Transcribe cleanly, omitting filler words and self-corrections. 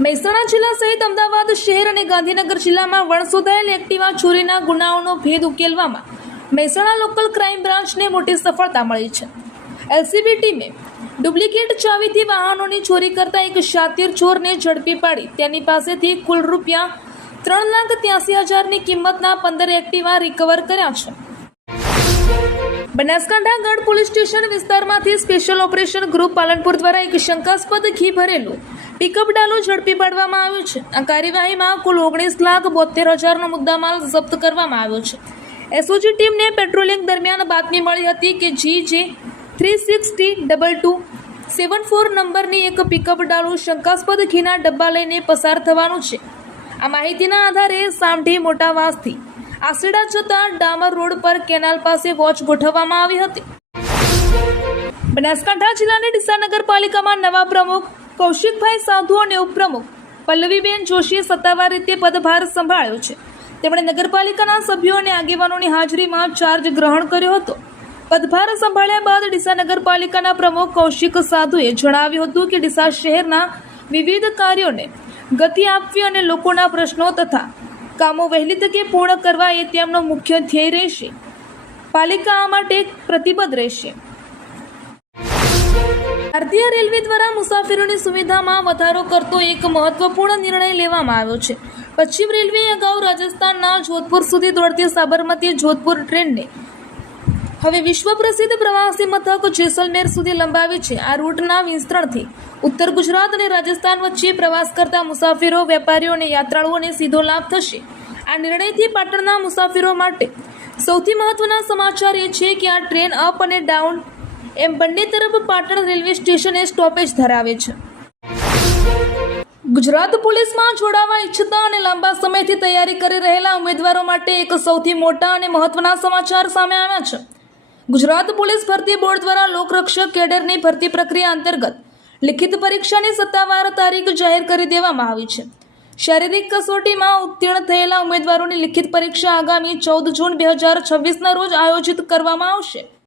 મહેસાણા જિલ્લા સહિત અમદાવાદ શહેર અને ગાંધીનગર જિલ્લામાં વણસોધાયેલ એક્ટિવા ચોરીના ગુનાઓનો ભેદ ઉકેલવામાં મહેસાણા લોકલ ક્રાઇમ બ્રાન્ચને મોટી સફળતા મળી છે। એલસીબી ટીમે ડુપ્લિકેટ ચાવીથી વાહનોની ચોરી કરતા એક શાતીર ચોરને ઝડપી પાડી તેની પાસેથી કુલ રૂપિયા 3,83,000ની કિંમતના 15 એક્ટિવા રિકવર કર્યા છે। બનાસકાંઠા ગઢ પોલીસ સ્ટેશન વિસ્તારમાંથી સ્પેશિયલ ઓપરેશન ગ્રુપ પાલનપુર દ્વારા એક શંકાસ્પદ ઘી ભરેલું પિકઅપ ડાલો ઝડપી પાડવામાં આવ્યું છે। આ કાર્યવાહીમાં કુલ 19,72,000નો મુદ્દામાલ જપ્ત કરવામાં આવ્યો છે। એસઓજી ટીમને પેટ્રોલિંગ દરમિયાન બાતમી મળી હતી કે GJ 3602274 નંબરની એક પિકઅપ ડાલો શંકાસ્પદ ઘીના ડબ્બા લઈને પસાર થવાનું છે। આ માહિતીના આધારે સામઢી મોટાવાસથી આસેડા જતા ડામર રોડ પર કેનાલ પાસે વોચ ગોઠવવામાં આવી હતી। બનાસકાંઠા જિલ્લાની ડીસા નગરપાલિકામાં નવા પ્રમુખ કૌશિકભાઈ સાધુ અને ઉપપ્રમુખ પલ્લવીબેન જોશીએ સત્તાવાર રીતે પદભાર સંભાળ્યો છે। તેમણે નગરપાલિકાના સભ્યો અને આગેવાનોની હાજરીમાં ચાર્જ ગ્રહણ કર્યો હતો। પદભાર સંભાળ્યા બાદ ડીસા નગરપાલિકાના પ્રમુખ કૌશિક સાધુએ જણાવ્યું હતું કે ડીસા શહેરના વિવિધ કાર્યોને ગતિ આપવી અને લોકોના પ્રશ્નો તથા કામો વહેલી તકે પૂર્ણ કરવા એ તેમનો મુખ્ય ધ્યેય રહેશે। પાલિકા આ માટે પ્રતિબદ્ધ રહેશે। ભારતીય રેલવે દ્વારા મુસાફરોની સુવિધામાં વધારો કરતો એક મહત્વપૂર્ણ નિર્ણય લેવામાં આવ્યો છે। પશ્ચિમ રેલવેએ અગાઉ રાજસ્થાનના જોધપુર સુધી દોડતી સાબરમતી જોધપુર ટ્રેનને હવે વિશ્વ પ્રસિદ્ધ પ્રવાસી મથક જેસલમેર સુધી લંબાવી છે। આ રૂટના વિસ્તરણથી ઉત્તર ગુજરાત અને રાજસ્થાન વચ્ચે પ્રવાસ કરતા મુસાફરો, વેપારીઓ અને યાત્રાળુઓને સીધો લાભ થશે। આ નિર્ણયથી પાટણના મુસાફરો માટે સૌથી મહત્વના સમાચાર એ છે કે આ ટ્રેન અપ અને ડાઉન એમ બંને તરફ પાટણ રેલવે સ્ટેશને સ્ટોપેજ ધરાવે છે। ગુજરાત પોલીસમાં જોડાવા ઈચ્છતા અને લાંબા સમયથી તૈયારી કરી રહેલા ઉમેદવારો માટે એક સૌથી મોટા અને મહત્વના સમાચાર સામે આવ્યા છે। ગુજરાત પોલીસ ભરતી બોર્ડ દ્વારા લોકરક્ષક કેડરની ભરતી પ્રક્રિયા અંતર્ગત લિખિત પરીક્ષાની સત્તાવાર તારીખ જાહેર કરી દેવામાં આવી છે। શારીરિક કસોટીમાં ઉત્તીર્ણ થયેલા ઉમેદવારોની લિખિત પરીક્ષા આગામી 14 જૂન 2026ના રોજ આયોજિત કરવામાં આવશે।